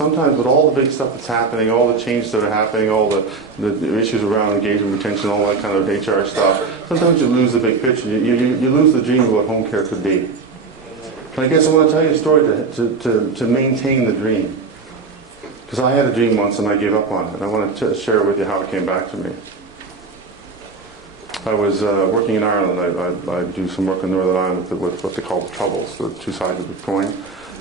sometimes with all the big stuff that's happening, all the changes that are happening, all the issues around engagement, retention, all that kind of HR stuff, sometimes you lose the big picture. You lose the dream of what home care could be. And I guess I want to tell you a story to maintain the dream. Because I had a dream once and I gave up on it. And I want to share with you how it came back to me. I was working in Ireland. I do some work in Northern Ireland with what they call the Troubles, the two sides of the coin,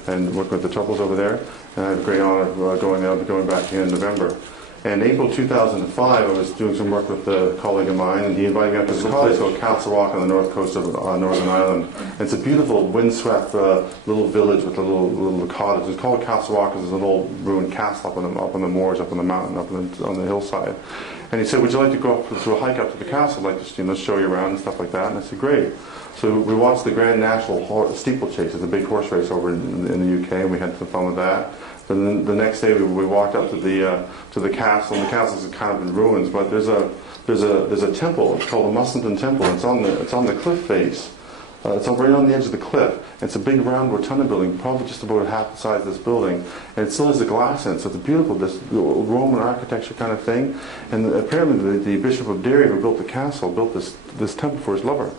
and work with the Troubles over there. And I had a great honor of going back here in November. And April 2005, I was doing some work with a colleague of mine, and he invited me up to this place called Castle Rock on the north coast of Northern Ireland. And it's a beautiful, windswept little village with a little cottage. It's called Castle Rock because there's an old ruined castle up on the moors, up on the mountain, on the hillside. And he said, "Would you like to go up to a hike up to the castle? I'd like to show you around and stuff like that." And I said, "Great." So we watched the Grand National Steeplechase. It's a big horse race over in the UK, and we had some fun with that. Then the next day we walked up to the castle, and the castle's kind of in ruins. But there's a temple. It's called the Musselton Temple. It's on the cliff face. It's right on the edge of the cliff. It's a big round rotunda building, probably just about half the size of this building, and it still has the glass in it. So it's a beautiful, this Roman architecture kind of thing. And apparently the Bishop of Derry, who built the castle, built this temple for his lover,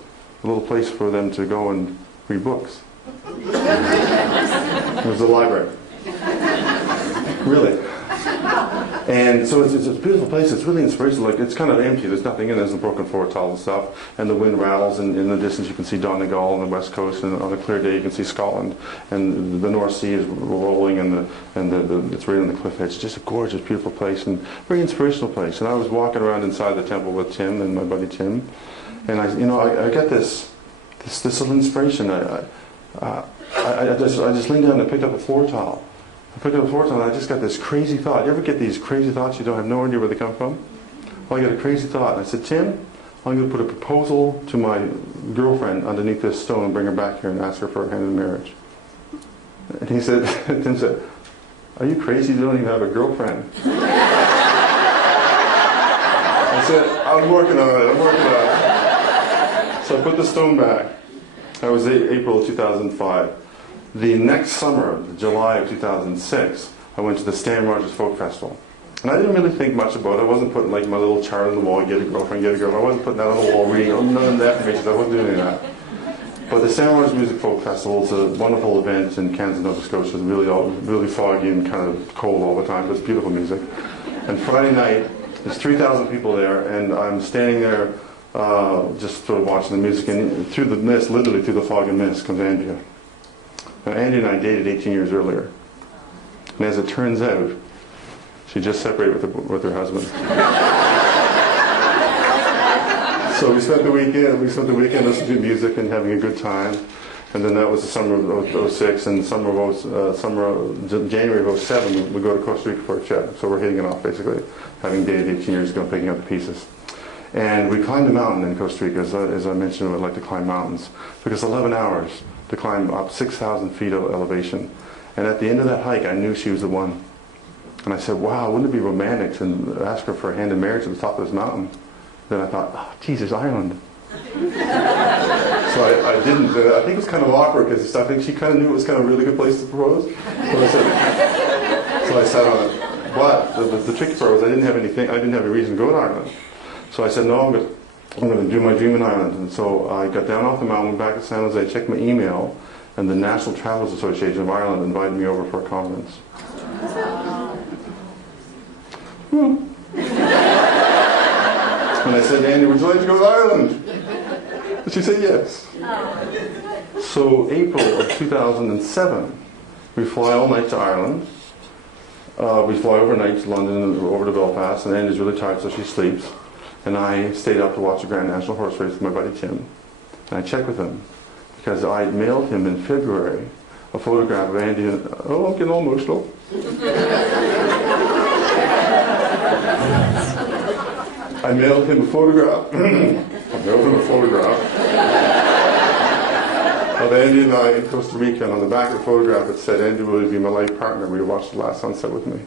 a little place for them to go and read books. It was a library. Really. And so it's a beautiful place. It's really inspirational. Like, it's kind of empty. There's nothing in it. There's a broken floor tiles and stuff. And the wind rattles. And in the distance you can see Donegal on the west coast. And on a clear day you can see Scotland. And the North Sea is rolling. And it's right on the cliff edge. It's just a gorgeous, beautiful place. And very inspirational place. And I was walking around inside the temple with Tim and my buddy Tim. And I got this little inspiration. I just leaned down and picked up a floor tile. And I just got this crazy thought. You ever get these crazy thoughts you don't have no idea where they come from? Well, I got a crazy thought. And I said, "Tim, I'm going to put a proposal to my girlfriend underneath this stone and bring her back here and ask her for a hand in marriage." And Tim said, "Are you crazy? You don't even have a girlfriend." I said, I'm working on it. So I put the stone back. That was April of 2005. The next summer, July of 2006, I went to the Stan Rogers Folk Festival. And I didn't really think much about it. I wasn't putting like my little chart on the wall, get a girlfriend. I wasn't putting that on the wall reading, none of the affirmations. I wasn't doing any of that. But the Stan Rogers Music Folk Festival is a wonderful event in Kansas, Nova Scotia. It's really foggy and kind of cold all the time, but it's beautiful music. And Friday night, there's 3,000 people there, and I'm standing there just sort of watching the music. And through the mist, literally through the fog and mist, comes Andrea. Now, Andy and I dated 18 years earlier. And as it turns out, she just separated with her husband. So we spent the weekend listening to music and having a good time. And then that was the summer of 06, and January of 07, we go to Costa Rica for a trip. So we're hitting it off, basically, having dated 18 years ago, picking up the pieces. And we climbed a mountain in Costa Rica. As I mentioned, I like to climb mountains. It took us 11 hours to climb up 6,000 feet of elevation. And at the end of that hike, I knew she was the one. And I said, "Wow, wouldn't it be romantic to ask her for a hand in marriage at the top of this mountain?" Then I thought, "Oh, Jesus, Ireland." So I didn't. I think it was kind of awkward because I think she kind of knew it was kind of a really good place to propose. So I sat on it. But the tricky part was I didn't have a reason to go to Ireland. So I said, "No, I'm going to do my dream in Ireland." And so I got down off the mountain, went back to San Jose, checked my email, and the National Travelers Association of Ireland invited me over for a conference. And I said, "Andy, would you like to go to Ireland?" And she said yes. So April of 2007, we fly all night to Ireland. We fly overnight to London and over to Belfast, and Andy's really tired, so she sleeps. And I stayed up to watch the Grand National Horse Race with my buddy Tim. And I checked with him, because I mailed him in February a photograph of Andy. I'm getting all emotional. I mailed him a photograph. Of Andy and I in Costa Rica, and on the back of the photograph it said, "Andy, will you be my life partner? Will you watch the last sunset with me?"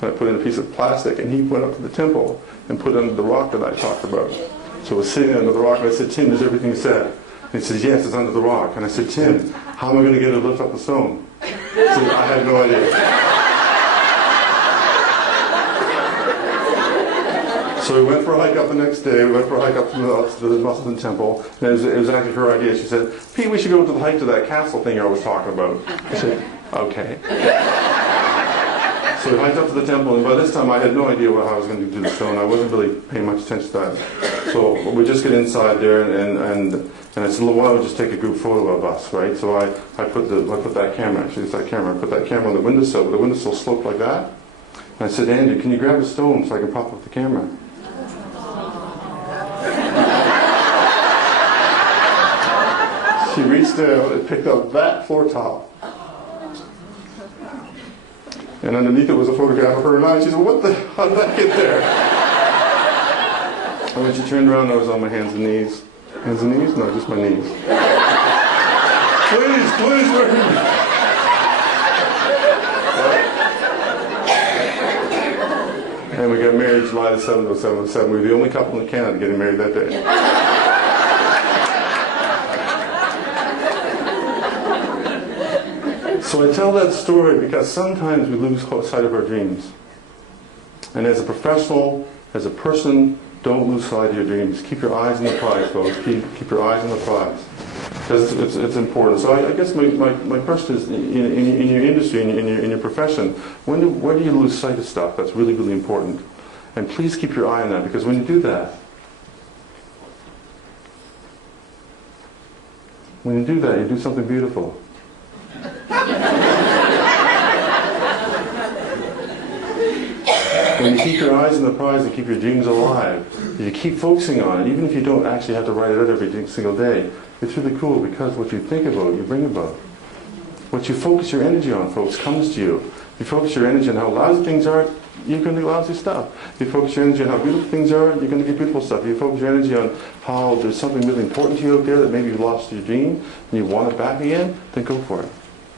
And I put in a piece of plastic, and he went up to the temple and put it under the rock that I talked about. So I was sitting under the rock, and I said, "Tim, is everything said?" And he says, "Yes, it's under the rock." And I said, "Tim, how am I going to get her to lift up the stone?" He said, "I had no idea." So we went for a hike up the next day. We went for a hike up to the Muslim Temple. And it was actually her idea. She said, Pete, we should go to the hike to that castle thing I was talking about. I said, okay. So we hiked up to the temple, and by this time I had no idea how I was going to do the stone. I wasn't really paying much attention to that. So we just get inside there, and I said, well, why don't we just take a group photo of us, right? So I put that camera, actually it's that camera, I put that camera on the windowsill, but the windowsill sloped like that. And I said, Andy, can you grab a stone so I can prop up the camera? She reached down and picked up that floor top. And underneath it was a photograph of her and I. She said, what the, how did that get there? And when she turned around, I was on my hands and knees. Hands and knees? No, just my knees. Please, And we got married July the 7th of 707. We were the only couple in Canada getting married that day. So I tell that story because sometimes we lose sight of our dreams. And as a professional, as a person, don't lose sight of your dreams. Keep your eyes on the prize, folks. Keep your eyes on the prize. Because it's important. So I guess my question is, in your industry, in your profession, when do you lose sight of stuff that's really, really important? And please keep your eye on that, because when you do that, you do something beautiful. When you keep your eyes on the prize and keep your dreams alive, you keep focusing on it, even if you don't actually have to write it out every single day, it's really cool, because what you think about, you bring about. What you focus your energy on, folks, comes to you. If you focus your energy on how lousy things are, you're going to get lousy stuff. If you focus your energy on how beautiful things are, you're going to get beautiful stuff. If you focus your energy on how there's something really important to you out there that maybe you lost your dream and you want it back again, then go for it.